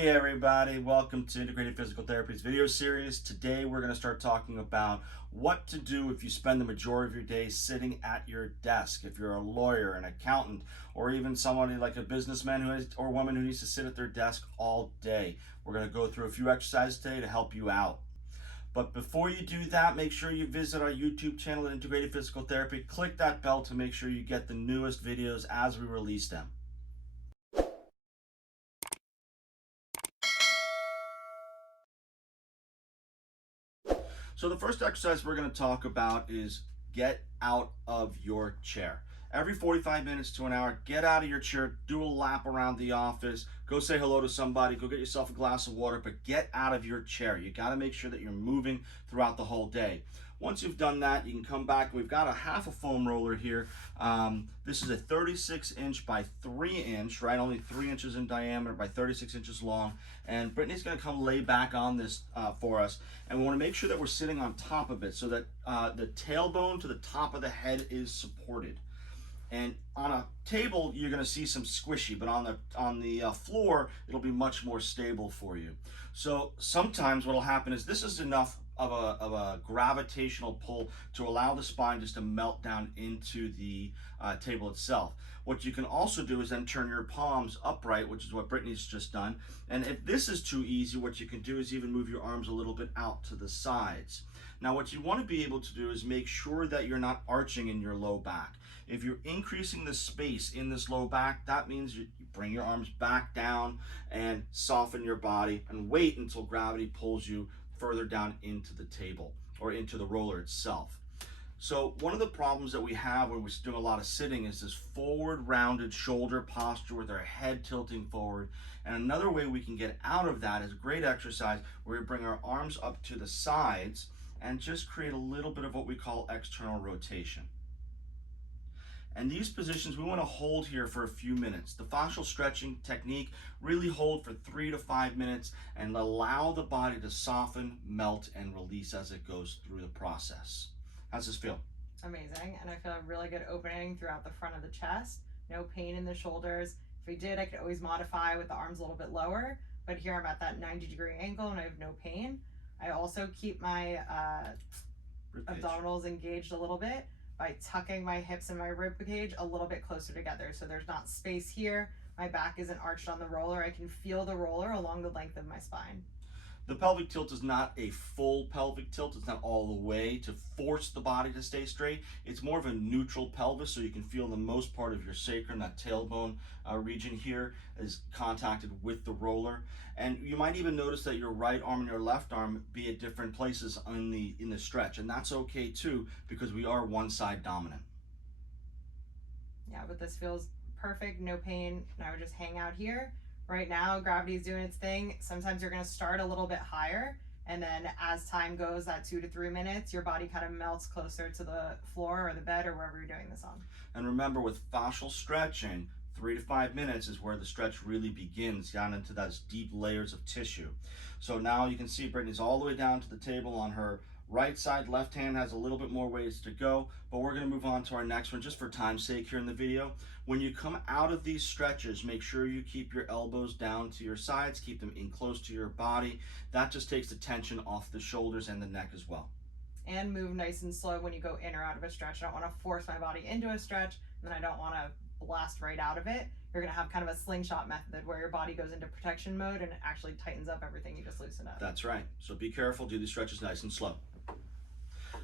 Hey everybody, welcome to Integrated Physical Therapy's video series. Today we're going to start talking about what to do if you spend the majority of your day sitting at your desk. If you're a lawyer, an accountant, or even somebody like a businessman or woman who needs to sit at their desk all day. We're going to go through a few exercises today to help you out. But before you do that, make sure you visit our YouTube channel at Integrated Physical Therapy. Click that bell to make sure you get the newest videos as we release them. So the first exercise we're going to talk about is get out of your chair. Every 45 minutes to an hour, get out of your chair, do a lap around the office, go say hello to somebody, go get yourself a glass of water, but get out of your chair. You got to make sure that you're moving throughout the whole day. Once you've done that, you can come back. We've got a half a foam roller here. This is a 36-inch by 3-inch, right? Only 3 inches in diameter by 36 inches long. And Brittany's going to come lay back on this for us. And we want to make sure that we're sitting on top of it so that the tailbone to the top of the head is supported. And on a table, you're going to see some squishy, but on the floor, it'll be much more stable for you. So sometimes what will happen is this is enough of a gravitational pull to allow the spine just to melt down into the table itself. What you can also do is then turn your palms upright, which is what Brittany's just done. And if this is too easy, what you can do is even move your arms a little bit out to the sides. Now, what you want to be able to do is make sure that you're not arching in your low back. If you're increasing the space in this low back, that means you bring your arms back down and soften your body and wait until gravity pulls you further down into the table or into the roller itself. So one of the problems that we have when we're doing a lot of sitting is this forward rounded shoulder posture with our head tilting forward. And another way we can get out of that is a great exercise where we bring our arms up to the sides and just create a little bit of what we call external rotation. And these positions we want to hold here for a few minutes. The fascial stretching technique, really hold for 3 to 5 minutes and allow the body to soften, melt, and release as it goes through the process. How's this feel? Amazing, and I feel a really good opening throughout the front of the chest. No pain in the shoulders. If we did, I could always modify with the arms a little bit lower, but here I'm at that 90-degree angle and I have no pain. I also keep my abdominals engaged a little bit by tucking my hips and my rib cage a little bit closer together. So there's not space here. My back isn't arched on the roller. I can feel the roller along the length of my spine. The pelvic tilt is not a full pelvic tilt. It's not all the way to force the body to stay straight. It's more of a neutral pelvis, so you can feel the most part of your sacrum, that tailbone region here is contacted with the roller. And you might even notice that your right arm and your left arm be at different places in the stretch, and that's okay too, because we are one side dominant. Yeah, but this feels perfect, no pain, and I would just hang out here. Right now, gravity is doing its thing. Sometimes you're going to start a little bit higher, and then as time goes, that 2 to 3 minutes, your body kind of melts closer to the floor or the bed or wherever you're doing this on. And remember, with fascial stretching, 3 to 5 minutes is where the stretch really begins, down into those deep layers of tissue. So now you can see Brittany's all the way down to the table on her right side. Left hand has a little bit more ways to go, but we're going to move on to our next one just for time's sake here in the video. When you come out of these stretches, make sure you keep your elbows down to your sides, keep them in close to your body. That just takes the tension off the shoulders and the neck as well. And move nice and slow when you go in or out of a stretch. I don't want to force my body into a stretch, and then I don't want to blast right out of it. You're going to have kind of a slingshot method where your body goes into protection mode and it actually tightens up everything you just loosened up. That's right. So be careful, do these stretches nice and slow.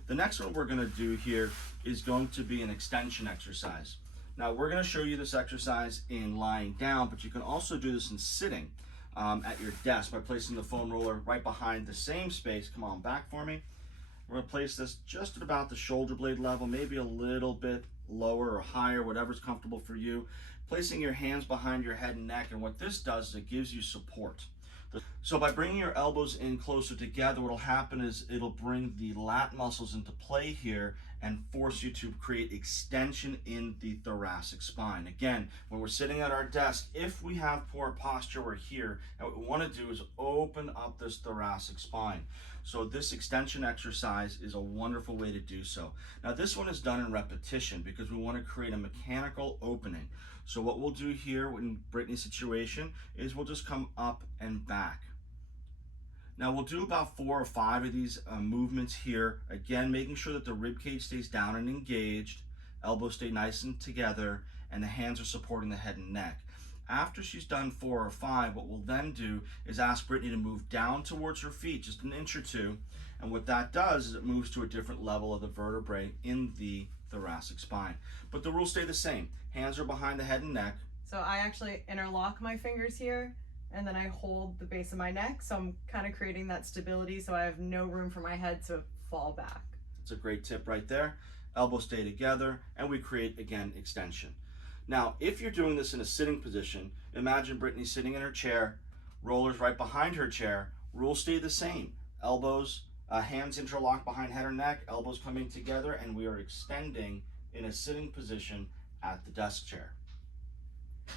The next one we're going to do here is going to be an extension exercise. Now we're going to show you this exercise in lying down, but you can also do this in sitting at your desk by placing the foam roller right behind the same space. Come on back for me. We're going to place this just at about the shoulder blade level, maybe a little bit lower or higher, whatever's comfortable for you. Placing your hands behind your head and neck, and what this does is it gives you support. So by bringing your elbows in closer together, what will happen is it'll bring the lat muscles into play here, and force you to create extension in the thoracic spine. Again, when we're sitting at our desk, if we have poor posture, we're here, and what we want to do is open up this thoracic spine. So this extension exercise is a wonderful way to do so. Now this one is done in repetition because we want to create a mechanical opening. So what we'll do here in Brittany's situation is we'll just come up and back. Now we'll do about 4 or 5 of these movements here. Again, making sure that the rib cage stays down and engaged, elbows stay nice and together, and the hands are supporting the head and neck. After she's done 4 or 5, what we'll then do is ask Brittany to move down towards her feet, just an inch or two. And what that does is it moves to a different level of the vertebrae in the thoracic spine. But the rules stay the same. Hands are behind the head and neck. So I actually interlock my fingers here, and then I hold the base of my neck, so I'm kind of creating that stability so I have no room for my head to fall back. It's a great tip right there. Elbows stay together, and we create, again, extension. Now, if you're doing this in a sitting position, imagine Brittany sitting in her chair, rollers right behind her chair. Rules stay the same. Elbows, hands interlocked behind head or neck, elbows coming together, and we are extending in a sitting position at the desk chair.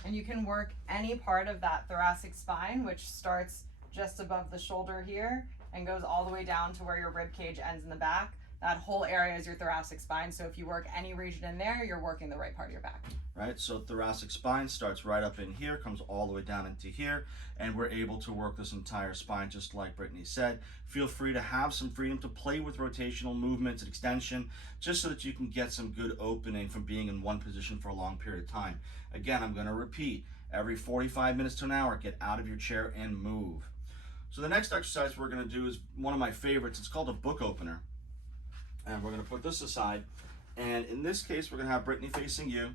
And you can work any part of that thoracic spine, which starts just above the shoulder here and goes all the way down to where your rib cage ends in the back. That whole area is your thoracic spine. So if you work any region in there, you're working the right part of your back. Right, so thoracic spine starts right up in here, comes all the way down into here, and we're able to work this entire spine just like Brittany said. Feel free to have some freedom to play with rotational movements and extension, just so that you can get some good opening from being in one position for a long period of time. Again, I'm going to repeat, every 45 minutes to an hour, get out of your chair and move. So the next exercise we're going to do is one of my favorites. It's called a book opener. And we're going to put this aside. And in this case, we're going to have Brittany facing you.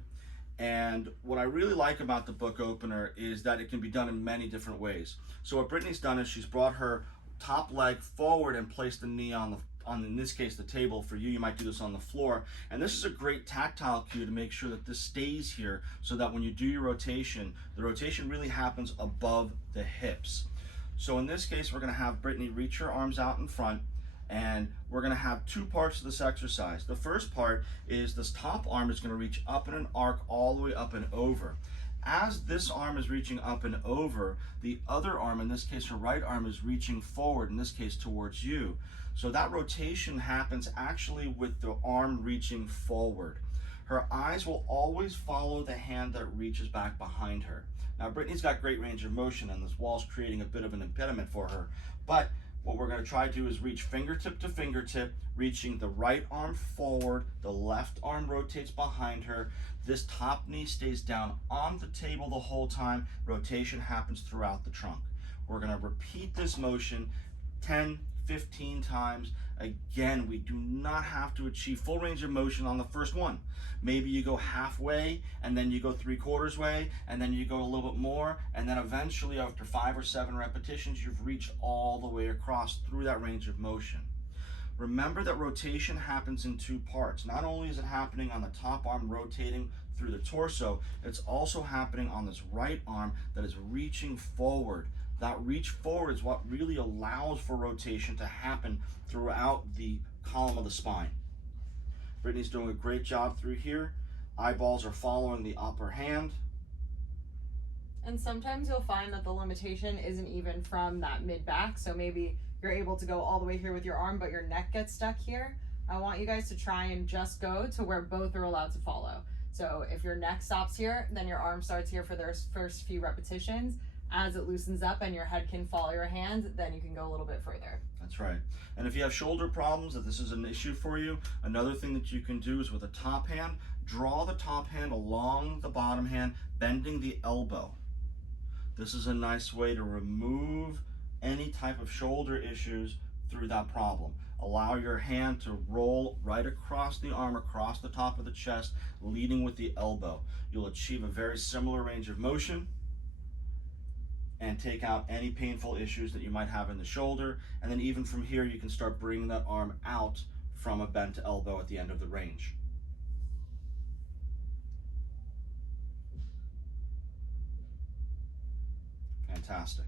And what I really like about the book opener is that it can be done in many different ways. So what Brittany's done is she's brought her top leg forward and placed the knee on in this case, the table. For you, you might do this on the floor. And this is a great tactile cue to make sure that this stays here so that when you do your rotation, the rotation really happens above the hips. So in this case, we're going to have Brittany reach her arms out in front, and we're going to have 2 parts of this exercise. The first part is this top arm is going to reach up in an arc all the way up and over. As this arm is reaching up and over, the other arm, in this case her right arm, is reaching forward, in this case towards you. So that rotation happens actually with the arm reaching forward. Her eyes will always follow the hand that reaches back behind her. Now Brittany's got great range of motion, and this wall's creating a bit of an impediment for her, but what we're going to try to do is reach fingertip to fingertip, reaching the right arm forward, the left arm rotates behind her. This top knee stays down on the table the whole time. Rotation happens throughout the trunk. We're going to repeat this motion 10, 15 times. Again, we do not have to achieve full range of motion on the first one. Maybe you go halfway, and then you go 3/4 way, and then you go a little bit more, and then eventually after 5 or 7 repetitions, you've reached all the way across through that range of motion. Remember that rotation happens in 2 parts. Not only is it happening on the top arm rotating through the torso, it's also happening on this right arm that is reaching forward. That reach forward is what really allows for rotation to happen throughout the column of the spine. Brittany's doing a great job through here. Eyeballs are following the upper hand. And sometimes you'll find that the limitation isn't even from that mid back. So maybe you're able to go all the way here with your arm, but your neck gets stuck here. I want you guys to try and just go to where both are allowed to follow. So if your neck stops here, then your arm starts here for their first few repetitions. As it loosens up and your head can follow your hand, then you can go a little bit further. That's right. And if you have shoulder problems, if this is an issue for you, another thing that you can do is with a top hand, draw the top hand along the bottom hand, bending the elbow. This is a nice way to remove any type of shoulder issues through that problem. Allow your hand to roll right across the arm, across the top of the chest, leading with the elbow. You'll achieve a very similar range of motion and take out any painful issues that you might have in the shoulder. And then even from here, you can start bringing that arm out from a bent elbow at the end of the range. Fantastic.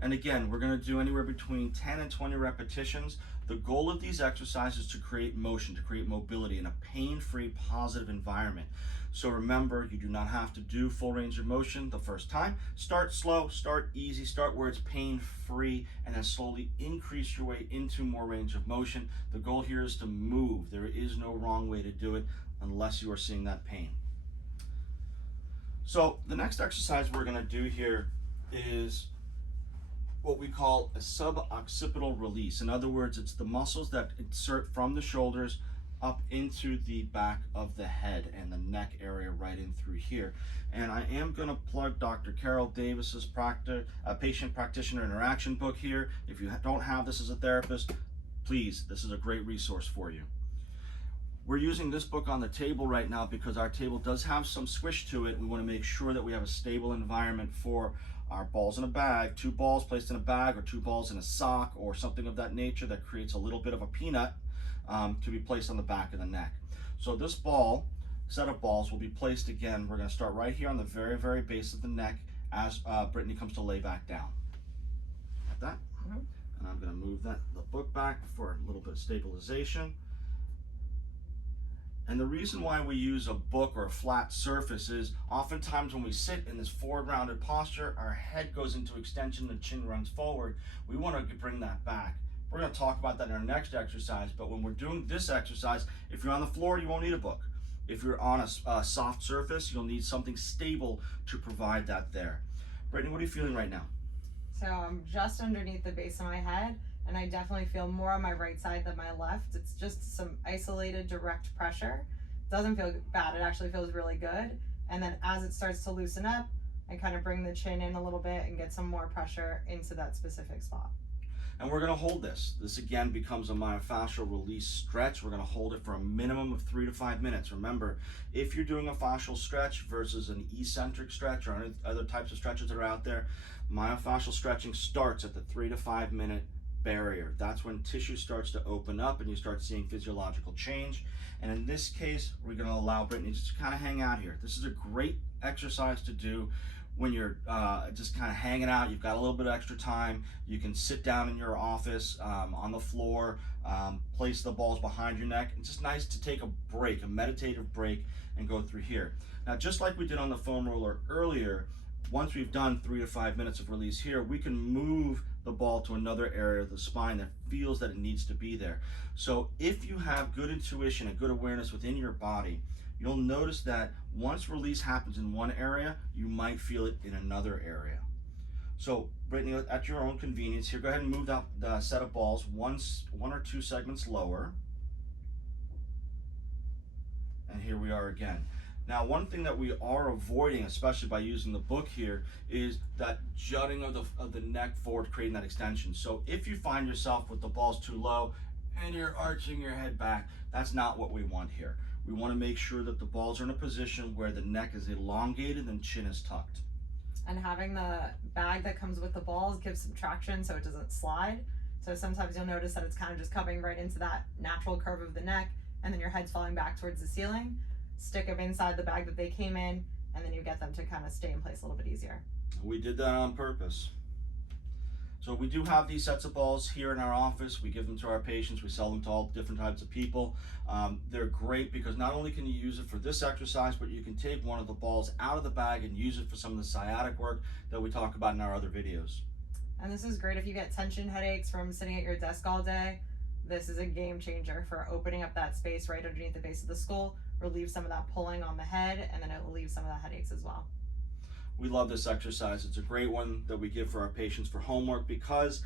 And again, we're going to do anywhere between 10 and 20 repetitions. The goal of these exercises is to create motion, to create mobility in a pain-free, positive environment. So remember, you do not have to do full range of motion the first time. Start slow, start easy, start where it's pain-free, and then slowly increase your way into more range of motion. The goal here is to move. There is no wrong way to do it unless you are seeing that pain. So the next exercise we're going to do here is what we call a suboccipital release. In other words, it's the muscles that insert from the shoulders up into the back of the head and the neck area right in through here. And I am going to plug Dr. Carol Davis's patient practitioner interaction book here. If you don't have this as a therapist, please, this is a great resource for you. We're using this book on the table right now because our table does have some squish to it. We want to make sure that we have a stable environment for our balls in a bag, 2 balls placed in a bag or 2 balls in a sock or something of that nature that creates a little bit of a peanut to be placed on the back of the neck. So this set of balls will be placed again. We're going to start right here on the very, very base of the neck as Brittany comes to lay back down. Like that. Mm-hmm. And I'm going to move the book back for a little bit of stabilization. And the reason why we use a book or a flat surface is oftentimes when we sit in this forward rounded posture, our head goes into extension, the chin runs forward. We want to bring that back. We're going to talk about that in our next exercise, but when we're doing this exercise, if you're on the floor, you won't need a book. If you're on a soft surface, you'll need something stable to provide that there. Brittany, what are you feeling right now? So I'm just underneath the base of my head, and I definitely feel more on my right side than my left. It's just some isolated direct pressure. Doesn't feel bad, it actually feels really good. And then as it starts to loosen up, I kind of bring the chin in a little bit and get some more pressure into that specific spot. And we're going to hold this. This again becomes a myofascial release stretch. We're going to hold it for a minimum of 3 to 5 minutes. Remember, if you're doing a fascial stretch versus an eccentric stretch or any other types of stretches that are out there, myofascial stretching starts at the 3 to 5 minute barrier. That's when tissue starts to open up and you start seeing physiological change. And in this case, we're going to allow Brittany just to kind of hang out here. This is a great exercise to do when you're just kind of hanging out. You've got a little bit of extra time. You can sit down in your office on the floor, place the balls behind your neck. It's just nice to take a break, a meditative break, and go through here. Now, just like we did on the foam roller earlier, once we've done 3 to 5 minutes of release here, we can move the ball to another area of the spine that feels that it needs to be there. So if you have good intuition and good awareness within your body, you'll notice that once release happens in one area, you might feel it in another area. So Brittany, at your own convenience here, go ahead and move that set of balls one or two segments lower. And here we are again. Now, one thing that we are avoiding, especially by using the book here, is that jutting of the neck forward, creating that extension. So if you find yourself with the balls too low and you're arching your head back, that's not what we want here. We want to make sure that the balls are in a position where the neck is elongated and chin is tucked. And having the bag that comes with the balls gives some traction so it doesn't slide. So sometimes you'll notice that it's kind of just coming right into that natural curve of the neck, and then your head's falling back towards the ceiling. Stick them inside the bag that they came in, and then you get them to kind of stay in place a little bit easier. We did that on purpose. So we do have these sets of balls here in our office. We give them to our patients. We sell them to all different types of people. They're great because not only can you use it for this exercise, but you can take one of the balls out of the bag and use it for some of the sciatic work that we talk about in our other videos. And this is great if you get tension headaches from sitting at your desk all day. This is a game changer for opening up that space right underneath the base of the skull, relieve some of that pulling on the head, and then it will relieve some of the headaches as well. We love this exercise. It's a great one that we give for our patients for homework because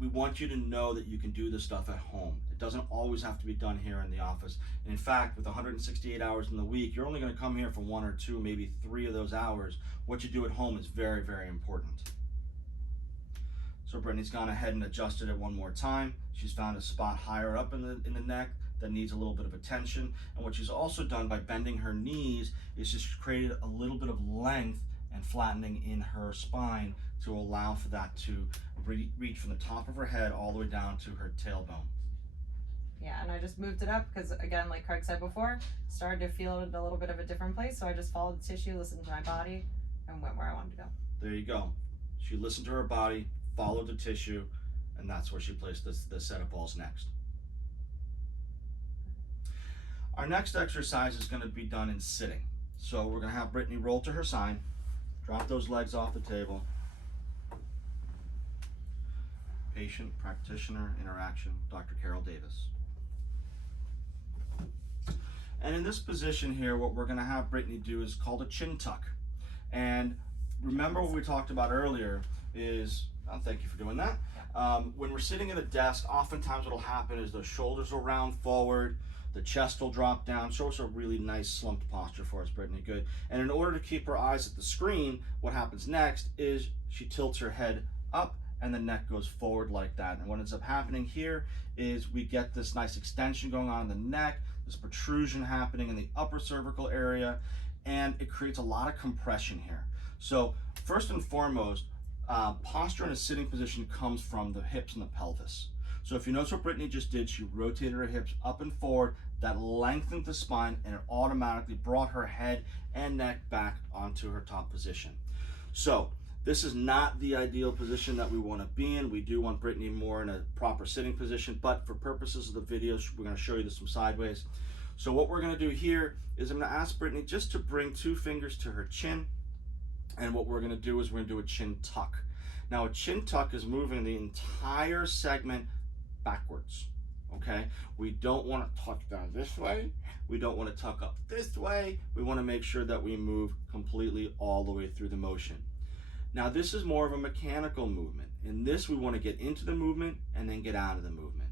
we want you to know that you can do this stuff at home. It doesn't always have to be done here in the office. And in fact, with 168 hours in the week, you're only going to come here for 1 or 2, maybe 3 of those hours. What you do at home is very, very important. So Brittany's gone ahead and adjusted it one more time. She's found a spot higher up in the neck that needs a little bit of attention. And what she's also done by bending her knees is just created a little bit of length and flattening in her spine to allow for that to reach from the top of her head all the way down to her tailbone. Yeah, and I just moved it up because, again, like Craig said before, started to feel it in a little bit of a different place. So I just followed the tissue, listened to my body, and went where I wanted to go. There you go. She listened to her body, followed the tissue, and that's where she placed this set of balls next. Our next exercise is going to be done in sitting. So we're going to have Brittany roll to her side, drop those legs off the table. Patient practitioner interaction, Dr. Carol Davis. And in this position here, what we're going to have Brittany do is called a chin tuck. And remember what we talked about earlier is, thank you for doing that. When we're sitting at a desk, oftentimes what will happen is the shoulders will round forward, the chest will drop down. Show us a really nice slumped posture for us, Brittany. Good. And in order to keep her eyes at the screen, what happens next is she tilts her head up and the neck goes forward like that. And what ends up happening here is we get this nice extension going on in the neck, this protrusion happening in the upper cervical area, and it creates a lot of compression here. So first and foremost, posture in a sitting position comes from the hips and the pelvis. So if you notice what Brittany just did, she rotated her hips up and forward, that lengthened the spine, and it automatically brought her head and neck back onto her top position. So this is not the ideal position that we want to be in. We do want Brittany more in a proper sitting position, but for purposes of the video, we're going to show you this from sideways. So what we're going to do here is I'm going to ask Brittany just to bring 2 fingers to her chin, and what we're going to do is we're going to do a chin tuck. Now a chin tuck is moving the entire segment backwards, okay? We don't want to tuck down this way. We don't want to tuck up this way. We want to make sure that we move completely all the way through the motion. Now this is more of a mechanical movement. In this, we want to get into the movement and then get out of the movement.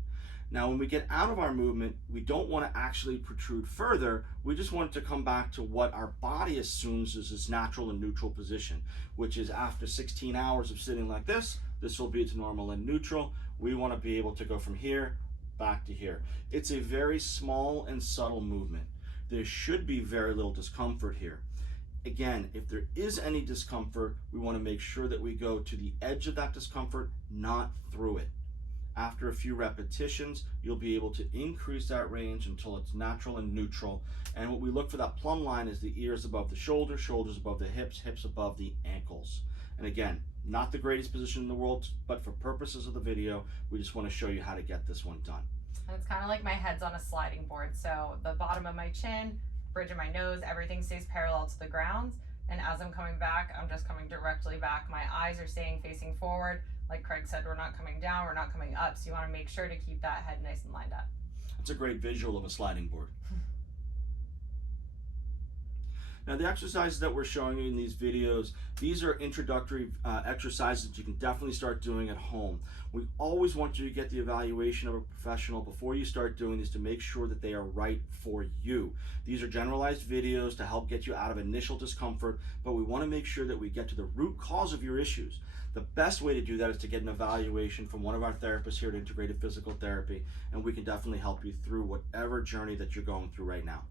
Now when we get out of our movement, we don't want to actually protrude further. We just want it to come back to what our body assumes is its natural and neutral position, which is after 16 hours of sitting like this will be its normal and neutral. We want to be able to go from here back to here. It's a very small and subtle movement. There should be very little discomfort here. Again, if there is any discomfort, we want to make sure that we go to the edge of that discomfort, not through it. After a few repetitions, you'll be able to increase that range until it's natural and neutral. And what we look for, that plumb line, is the ears above the shoulders, shoulders above the hips, hips above the ankles. And again, not the greatest position in the world, but for purposes of the video, we just want to show you how to get this one done. And it's kind of like my head's on a sliding board. So the bottom of my chin, bridge of my nose, everything stays parallel to the ground. And as I'm coming back, I'm just coming directly back. My eyes are staying facing forward. Like Craig said, we're not coming down, we're not coming up. So you want to make sure to keep that head nice and lined up. That's a great visual of a sliding board. Now the exercises that we're showing you in these videos, these are introductory exercises that you can definitely start doing at home. We always want you to get the evaluation of a professional before you start doing these to make sure that they are right for you. These are generalized videos to help get you out of initial discomfort, but we want to make sure that we get to the root cause of your issues. The best way to do that is to get an evaluation from one of our therapists here at Integrated Physical Therapy, and we can definitely help you through whatever journey that you're going through right now.